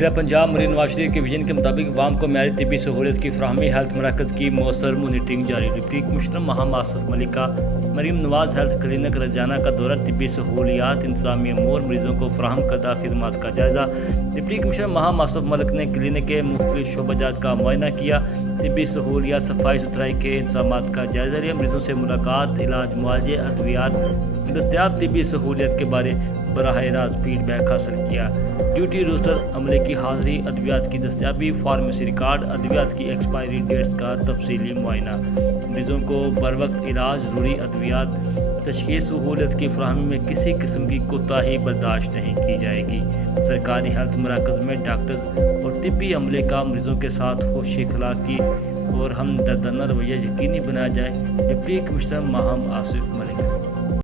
ضلع پنجاب مرین نواز شریف کے ویژن کے مطابق عوام کو معیاری طبی سہولت کی فراہمی ہیلتھ مراکز کی مؤثر مانیٹرنگ جاری۔ ڈپٹی کمشنر ماہم آصف ملک کا مریم نواز ہیلتھ کلینک رجانہ کا دورہ، طبی سہولیات، انتظامی امور، مریضوں کو فراہم کردہ خدمات کا جائزہ۔ ڈپٹی کمشنر ماہم آصف ملک نے کلینک کے مختلف شعبہ جات کا معائنہ کیا، طبی سہولیات، صفائی ستھرائی کے انتظامات کا جائزہ لیا، مریضوں سے ملاقات، علاج، معالجے، ادویات، دستیاب طبی سہولیات کے بارے براہ راست فیڈ بیک حاصل کیا۔ ڈیوٹی روسٹر، عملے کی حاضری، ادویات کی دستیابی، فارمیسی ریکارڈ، ادویات کی ایکسپائری ڈیٹس کا تفصیلی معائنہ، مریضوں کو بروقت علاج، ضروری ادویات، تشخیص سہولت کی فراہمی میں کسی قسم کی کوتاہی برداشت نہیں کی جائے گی۔ سرکاری ہیلتھ مراکز میں ڈاکٹرز اور طبی عملے کا مریضوں کے ساتھ ہوش اخلاقی اور ہمدردانہ رویہ یقینی بنایا جائے۔ ڈپٹی کمشنر ماہم آصف ملک۔